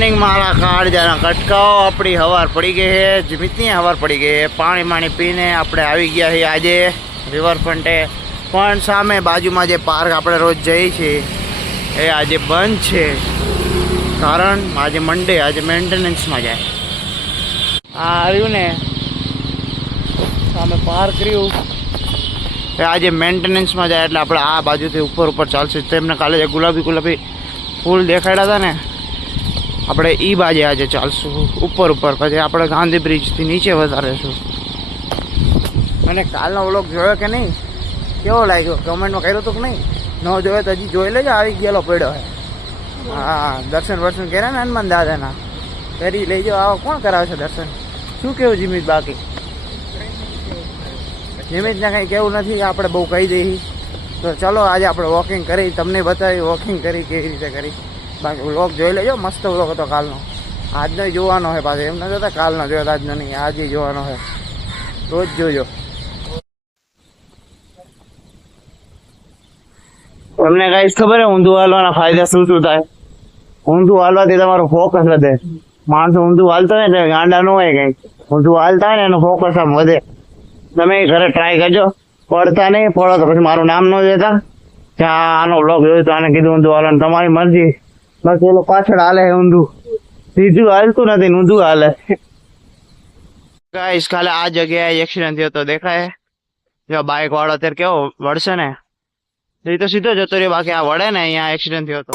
Morning મારા કાળજાના કટકાઓ આપણી હવાર પડી ગઈ છે, જીમિતની હવાર પડી ગઈ છે. પાણી પીને આપણે આવી ગયા છીએ આજે રિવરફ્રન્ટે. પણ સામે બાજુમાં જે પાર્ક આપણે રોજ જઈએ છીએ એ આજે બંધ છે, કારણ આજે મંડે, આજે મેન્ટેનન્સમાં જાય. આ આવ્યું ને સામે પાર્ક રહ્યું એ આજે મેન્ટેનન્સમાં જાય, એટલે આપણે આ બાજુથી ઉપર ચાલશે. તેમને કાલે જે ગુલાબી ફૂલ દેખાડ્યા હતા ને, આપણે એ બાજે આજે ચાલશું ઉપર. પછી આપણે ગાંધી બ્રિજથી નીચે વધારીશું. મને કાલનો વ્લોગ જોયો કે નહીં, કેવો લાગ્યો કમેન્ટમાં કર્યો તો કે નહીં? ન જોયો તો હજી જોઈ લેજો, આવી ગયેલો પડ્યો હે. હા, દર્શન કર્યા ને હનુમાન દાદાના, કરી લઈજો. આવો કોણ કરાવે છે દર્શન? શું કેવું જીમિત? બાકી જીમિતને કંઈ કેવું નથી, આપણે બહુ કહી દઈએ. તો ચલો આજે આપણે વોકિંગ કરી, તમને બતાવી વોકિંગ કરી કેવી રીતે કરી. બાકી વ્લોગ જોઈ લેજો, મસ્ત વ્લોગ હતો કાલનો. આજનો જોવાનો હોય પાછો, એમ ન જોતા કાલનો જોયો આજનો નહીં, આજે જોવાનો હોય. રોજ જોજો. તમને કાંઈ ખબર હે ઊંધું હાલવાના ફાયદા શું થાય? ઊંધું હાલવાથી તમારો ફોકસ વધે. માણસો ઊંધું હાલતો હોય ને ગાંડા ન હોય, કંઈક ઊંધું હાલતા હોય ને એનો ફોકસ આમ વધે. તમે ઘરે ટ્રાય કરજો, પડતા નહીં, પડો તો પછી મારું નામ ન દેતા કે આનો વ્લોગ જોયું તો આને કીધું ઊંધું હાલવાનું. તમારી મરજી. બાકી એ લોકો પાછળ હાલે ઊંધું, સીધું હાલતું નથી, ઊંધું હાલે. ગાઈસ કાલે આ જગ્યાએ એક્સિડન્ટ થયો તો દેખાય, જો બાઇક વાળો અત્યારે કેવો વળશે ને, એ તો સીધો જતો રહ્યો. બાકી આ વળે ને, અહીંયા એક્સિડન્ટ થયો હતો.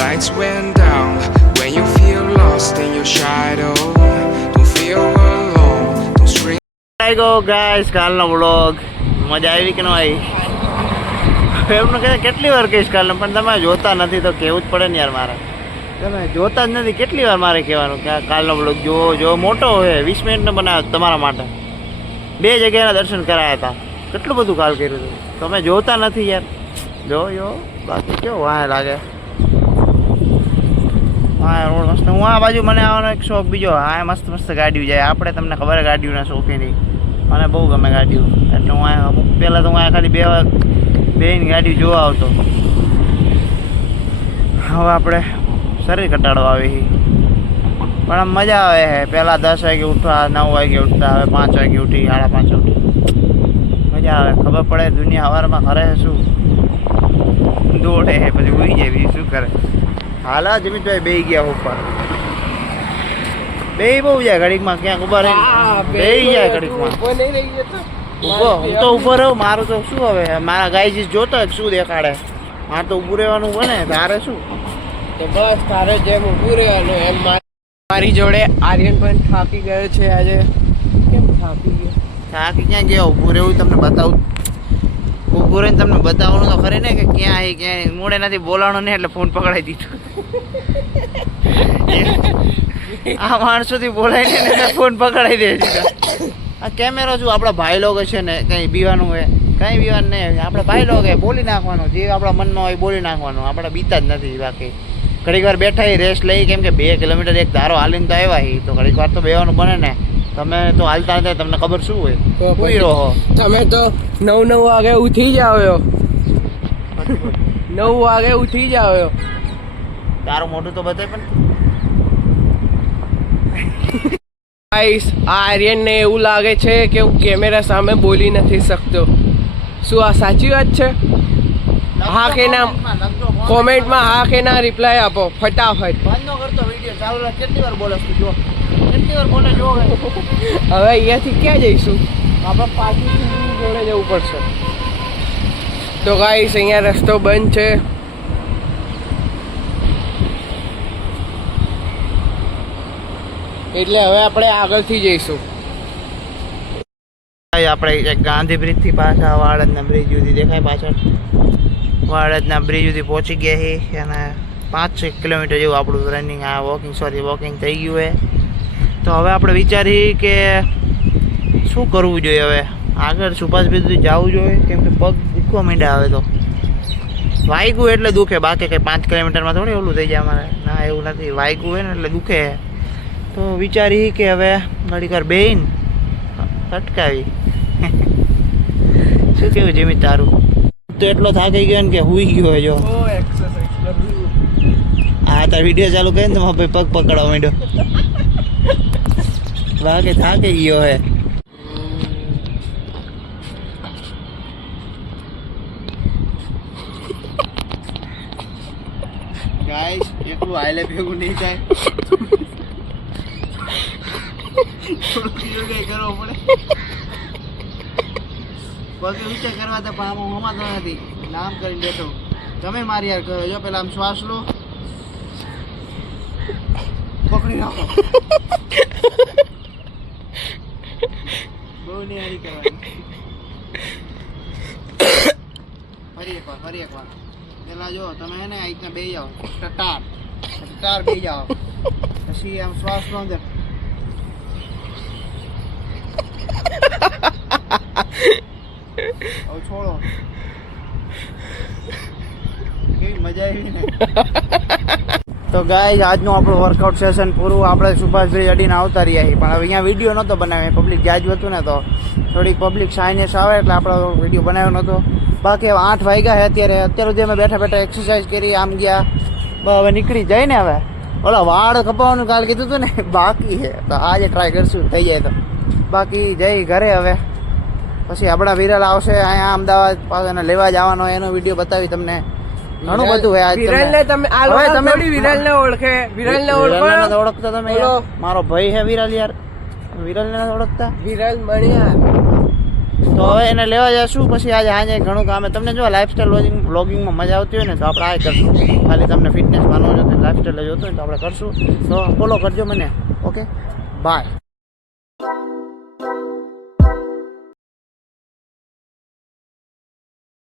Lights went down when you feel lost in your shadow. Don't feel alone. Don't scream. I go guys, કાલનો વ્લોગ મજા આવી કે ન આવી? એમને કહે કેટલી વાર કહીશ કાલનો, પણ તમે જોતા નથી તો કહેવું જ પડે ને યાર. મારે તમે જોતા જ નથી, કેટલી વાર મારે કહેવાનું કે કાલનો વ્લોગ જો મોટો હોય. 20 મિનિટનો બનાવ્યો તમારા માટે, 2 જગ્યાના દર્શન કરાયા હતા. કેટલું બધું કાલ કર્યું હતું, તમે જોતા નથી યાર. જો બાકી કેવું વાહ લાગે. હા રોડ મસ્ત. હું આ બાજુ મને આવવાનો એક શોખ બીજો, હા મસ્ત ગાડીઓ જાય. આપણે તમને ખબર ગાડીઓના શોખી નહીં, મને બહુ ગમે ગાડીઓ. એટલે હું અમુક પહેલાં તો હું ખાલી બેની ગાડીઓ જોવા આવતો. હવે આપણે શરીર ઘટાડો આવી, પણ આમ મજા આવે છે. પહેલાં 10 વાગે ઉઠવા, 9 વાગે ઉઠતા, હવે 5 વાગે ઉઠી, 5:30 ઉઠી. મજા આવે, ખબર પડે દુનિયા સવારમાં કરે છે શું, દોડે પછી ઉઈ જાય, બીજું શું કરે. હાલ જમીનભાઈ બે ગયા ઉપર, બે બહુ જાય ઘડીકમાં, ક્યાંક ઉભા રહી બે જાય ઘડીકમાં. ઉભો હું તો ઉભો રહું, મારું તો શું હવે, મારા ગાયજી જોતો હોય શું દેખાડે. મારે તો ઊભું રહેવાનું બને, તારે શું? તો બસ તારે જેમ ઊભું રહેવાનું એમ. મારી જોડે આર્યન પણ થાકી ગયો છે આજે. કેમ થાકી ગયો? થાકી ક્યાં ગયા? ઊભું રહેવું તમને બતાવું, ઊભું રહીને તમને બતાવવાનું તો ખરી ને કે ક્યાં મૂળે નથી બોલાવાનું નહીં, એટલે ફોન પકડાઈ દીધો. આ માણસોથી બોલાય ને એટલે ફોન પકડાઈ દે સીધા. આ કેમેરો શું આપણા ભાઈ લોકો છે ને, કંઈ બીવાનું હોય કંઈ બીવાનું નહીં. આપણે ભાઈ લોકો બોલી નાખવાનું, જે આપણા મનમાં હોય બોલી નાખવાનું. આપણે બીતા જ નથી. બાકી ઘડીક વાર બેઠા રેસ્ટ લઈ, કેમ કે 2 કિલોમીટર એક ધારો હાલીને તો આવ્યા, તો ઘડીક વાર તો બેવાનું બને ને. તમે તો હાલતા હતા, તમને ખબર શું હોય, પૂરી રહો. તમે તો 9 વાગે ઉઠી જાવ, 9 વાગે ઉઠી જાવ. તારું મોઢું તો બતાય પણ. ગાઈસ આ આર્યનને એવું લાગે છે કે હું કેમેરા સામે બોલી નથી શકતો. શું આ સાચી વાત છે? હા કે ના કોમેન્ટમાં હા કે ના રિપ્લાય આપો ફટાફટ. બંધ ન કરતો વિડીયો ચાલુ રાખ. કેટલી વાર બોલે તું? જો કેટલી વાર બોલે, જો હવે અહીંયાથી ક્યાં જઈશું? આપણે પાછી જોડે જવું પડશે. તો ગાઈસ અહીંયા રસ્તો બંધ છે. એટલે હવે આપણે આગળથી જઈશું. આપણે ગાંધી બ્રિજ થી પાછા વાડદના બ્રિજ સુધી દેખાય, પાછળ વાડદના બ્રિજ સુધી પહોંચી ગયા છીએ. અને 5-6 કિલોમીટર જેવું આપણું રનિંગ વોકિંગ થઈ ગયું છે. તો હવે આપણે વિચારીએ કે શું કરવું જોઈએ. હવે આગળ સુભાષ બ્રિજ સુધી જવું જોઈએ, કેમ કે પગ દુખવા માંડ્યા. હવે તો વાગ્યું એટલે દુખે, બાકી કંઈ 5 કિલોમીટરમાં થોડી ઓલું થઈ જાય અમારે. ના એવું નથી, વાગ્યું હોય ને એટલે દુખે. તો વિચારી કે હવે ઘડીક વાર બેહીને અટકાવી. શું કેવું જીમિત તારું? તો એટલો થાકી ગયો ને કે હુઈ ગયો હે જો. ઓ એક્સરસાઇઝ કરું. આ તાર વિડીયો ચાલુ કરીને તો મારા ભાઈ પગ પકડવા માંડ્યો. વાગે થાકી ગયો હે. ગાઈસ એટલું હાઈલે ભેગું નહીં થાય. થોડું યોગા કરવો પડે. પગે વિચાર કરવા તો પણ આમાં હમાતો નથી. નામ કરીને બેઠો. તમે મારી યાર કરો. જો પેલા આમ શ્વાસ લો. પકડી રાખો. બહુ નહીં હારી કરવાની. ફરી એકવાર પેલા જો તમે એને આ રીતના બેસી જાઓ. ટટાર બેસી જાઓ. પછી આમ શ્વાસ લો અંદર. હવે છોડો. કેવી મજા આવી ને. તો ગાઈસ આજનું આપણું વર્કઆઉટ સેશન પૂરું. આપણે સુભાષભાઈ અડીને આવતા રહ્યા છીએ પણ હવે અહીંયા વિડીયો નહોતો બનાવ્યો. પબ્લિક જાજુ હતું ને તો થોડીક પબ્લિક સાઇનેસ આવે એટલે આપણે વિડીયો બનાવ્યો નહોતો. બાકી હવે 8 વાગ્યા છે અત્યારે સુધી અમે બેઠા બેઠા એક્સરસાઇઝ કરી આમ ગયા. હવે નીકળી જાય ને હવે. ઓલા વાળ કપાવવાનું કાલ કીધું હતું ને બાકી છે તો આજે ટ્રાય કરશું થઈ જાય તો. બાકી જઈ ઘરે હવે. પછી આપણા વિરલ આવશે અહીંયા અમદાવાદ પાસે એને લેવા જવાનો એનો વિડીયો બતાવી તમને. ઘણું બધું હોય આજ. વિરલને તમે આ લોકો થોડી વિરલને ઓળખે. વિરલને ઓળખો. ઓળખતા તમે બોલો. મારો ભાઈ છે વિરલ યાર. વિરલને નથી ઓળખતા. વિરલ મણિયાર. તો હવે એને લેવા જશું. પછી આજે સાંજે ઘણું કામ. તમને જો લાઈફસ્ટાઈલ વ્લોગિંગમાં મજા આવતી હોય ને તો આપણે આ કરશું. ખાલી તમને ફિટનેસ માનવો છે લાઈફસ્ટાઈલ જોતું હોય તો આપણે કરશું. તો ફોલો કરજો મને. Okay bye.